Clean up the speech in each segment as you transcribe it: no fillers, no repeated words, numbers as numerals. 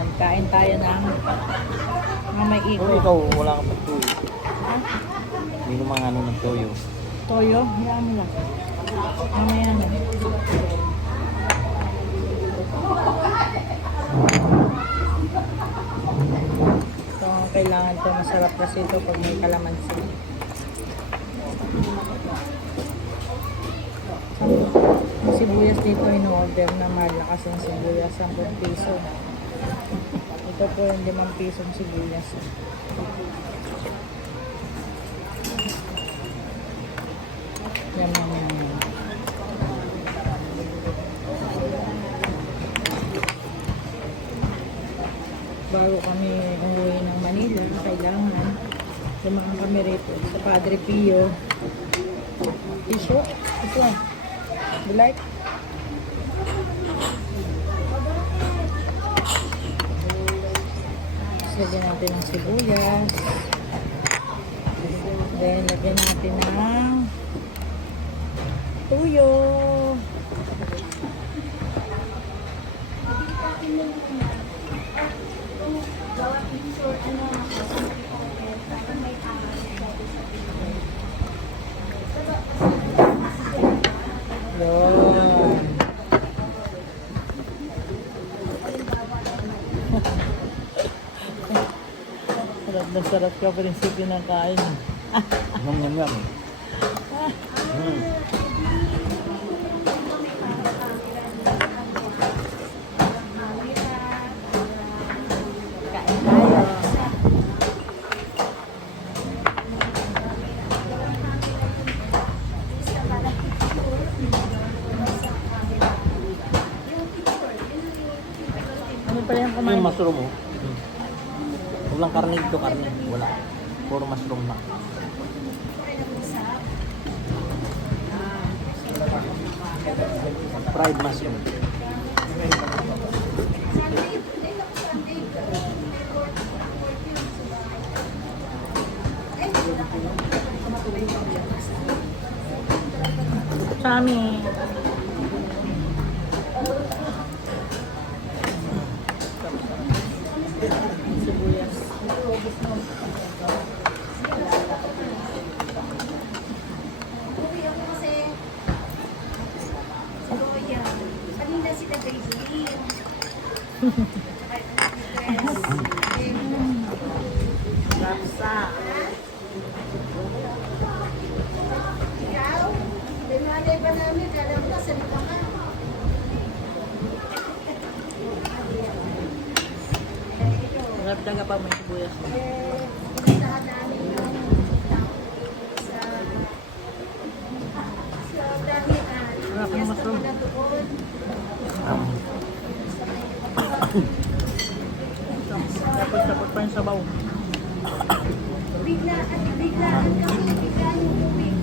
Ayan, kain tayo ng may Pero ikot. ikaw, wala ka pang tuyo. Ha? Hindi ko mga ano ng tuyo. Toyo? Yan mo lang. Mamaya na. Ito ang kailangan ito. Masarap kasi ito pag may kalamansi. Ang sibuyas dito in-order na malakas ang sibuyas. 10 piso. Ito po yung 5 pisong sibuyas. Yan yan yan. Bago kami umuwi ng Manila, kailangan dumaan kami rito sa Padre Pio. Tissue? Ito. You like? Lagyan natin ng sibuyas. Then, lagyan natin ng tuyo. Yun. Sarap na sarap ka prinsipyo ng kain. Yum, yum, yum. Kain tayo. Ano pa yung kumain? Yung mushroom mo. Walang karne dito, karne. Wala. Puro mushroom na. Fried mushroom. Sa amin. Sibuyas. Lapsa. Sarap talaga pa may sibuyas. Sarap ng mushroom. Tapos pa yung sabaw. Biglaan kasi biglaan yung tubig.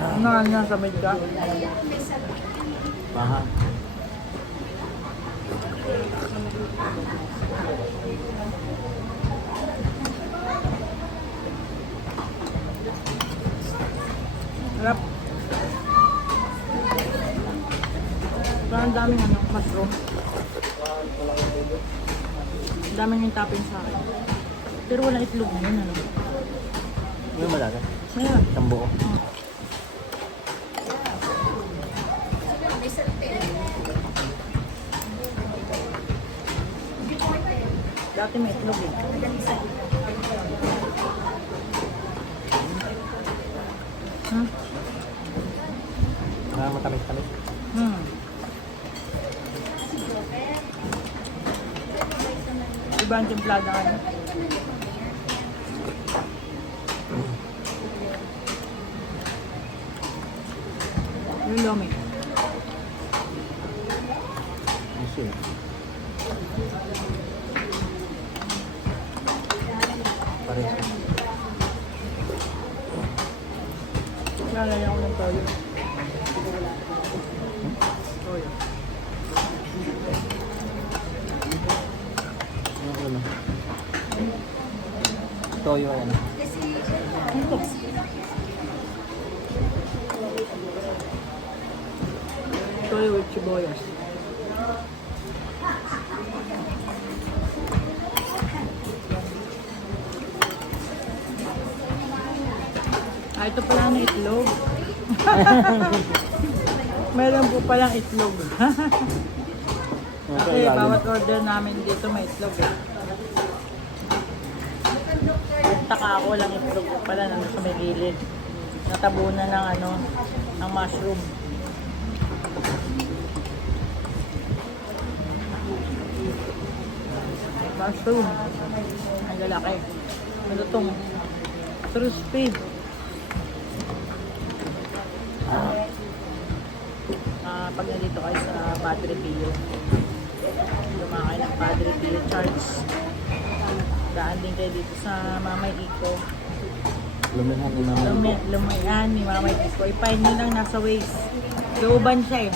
Ano nga niya sa medya? Baha. Sarap. Parang daming ano, mushroom. Daming yung topping sa akin. Pero wala itlog na yun, ano? Yung malaga. Mayroon. Isang buo. Dati may itlog eh. Hmm? Matamis-tamis. Hmm. Iba ang timplada ka. Yung lomi. Easy. Pares. Lalaya ko ng toyo. Toyo. toyo yan. Ano to? Toyo with sibuyas. Ah, ito pala na itlog. Meron po palang itlog. Kasi bawat order namin dito may itlog eh. Taka ako lang itlog pala na sa may gilid. Natabunan ng ano, ng mushroom. Mushroom. Ang lalaki. Malutong. Crispy. Pag nandito kayo sa Padre Pio, lumakay ng Padre Pio Church, daan din kayo dito sa Mamay Iko. Lumihan ni Mama. Lumayan ni Mamay Iko. I-find nyo lang nasa Waze. Looban siya eh.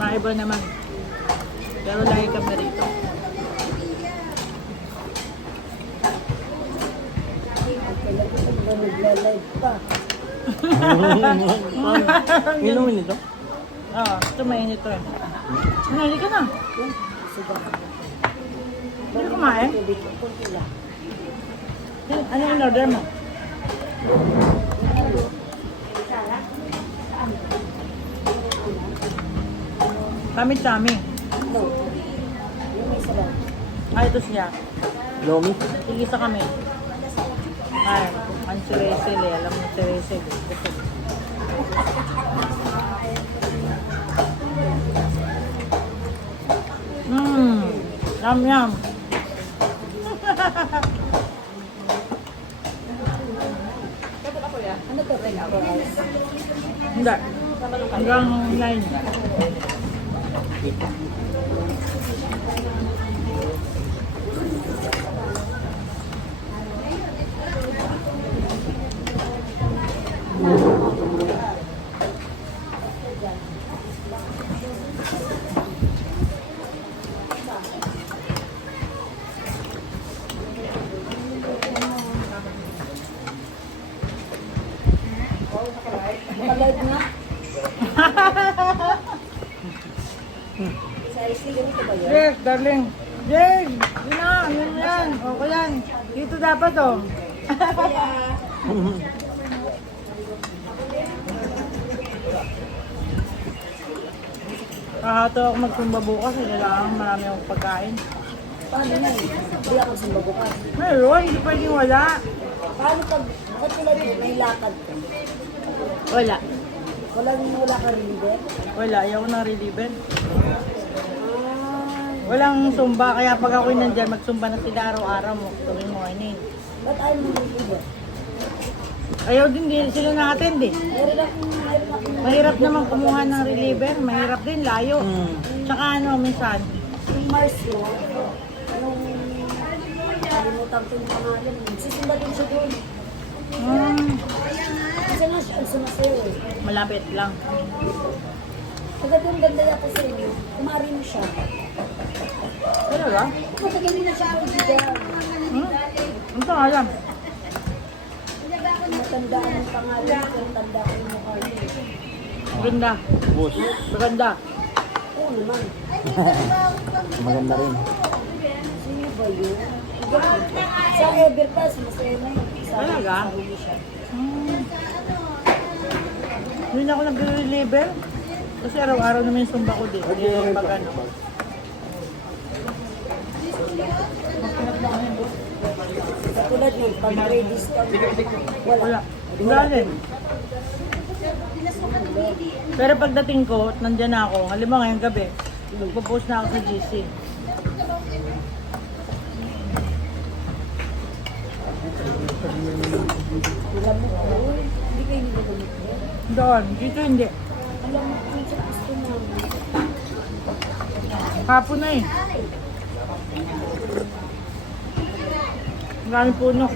Maiba naman. Pero lagi kami rito. Nagla-live pa. Inumin ito? Oo, ito mainit to eh. Hinali ka na. Hindi ka kumain? Ano yung order mo? Kami-kami. No. Yung may sarap. Ah, ito siya. Lomi? Tigisa kami. Ay, ang si Resel eh. Alam mo si Resel eh. Yum yum. Ano to? Red rice? Hindi. Hanggang 9. Malive nga. Sa IC, ganito ba yun? Yes, darling. Yes! Yun na, yun yan. Okay yan. Dito dapat oh. Kahato ako magsumba bukas. Kailangan marami akong pagkain. Paano na eh? Hindi ako sumbabukan. Meron, hindi pwedeng wala. Paano pag, bakit tulad mo, may lakad ka? Wala. Wala ka rin din? Wala, ayaw ko ng reliever. Walang sumba, kaya pag ako'y nandyan, magsumba na sila araw-araw mo. Tuwing morning. Ba't ayaw mo rin din? Ayaw din sila na-attend eh. Meron akong Mahirap naman kumuha ng reliever. Mahirap din, layo. Tsaka ano, minsan. yung Mars yun. Anong, kalimutan ko yung pangalan. Sisimba din siya doon. Kasi nga siya, ang sumasayo eh. Malapit lang. Taga doon ganda niya po sa inyo. Kumari mo siya. Talaga? Matagal na siya ako dito. Ano pa alam? Matandaan ang pangalan ko, tandaan yung mukha niya. Maganda. Bush. Maganda. Oo naman. Maganda rin. Sino ba yun? Sa Everpass, masaya na yun. Talaga? Sarili siya. Hindi na ako nag-reliever. Kasi araw-araw naman yung sumba ko dito. Yung pag ano. Katulad nun, pag may discount, wala. Wala. Wala din. Pero pagdating ko, nandyan na ako. Halimbawa ngayong gabi, magpo-post na ako sa GC. Malamot ko. Hindi kayo nilalamot mo. Doon. Dito hindi. Malamot ko sa gusto mo. Hapon na eh. Ang daming puno.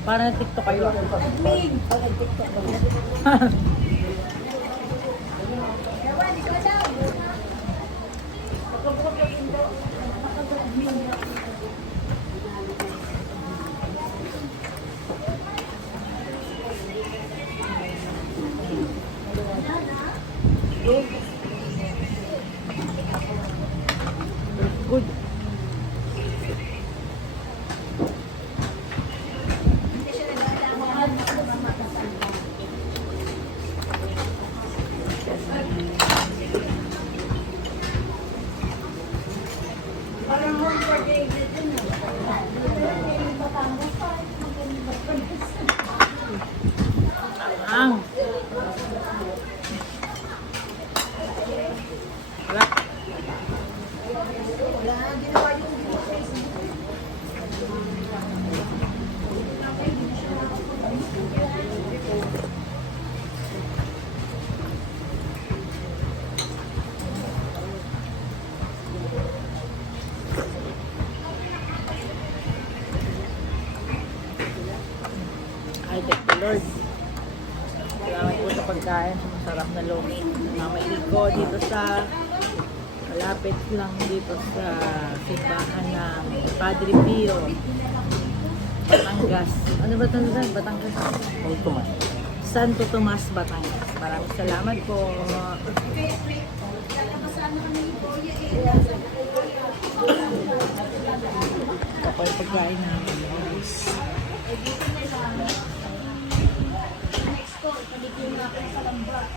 Para na TikTok kayo. Mig! Pag nag-tiktok ba? Good. Parang home for David din. Ang. Wala. Ay, thank the Lord. Salamat po sa pagkain, sa masarap na lomi. Mamailig ko dito sa malapit lang dito sa simbahan ng Padre Pio. Batangas. Ano ba ito? Batangas? Ang tumas. Santo Tomas, Batangas. Maraming salamat po. Kapag pagkain na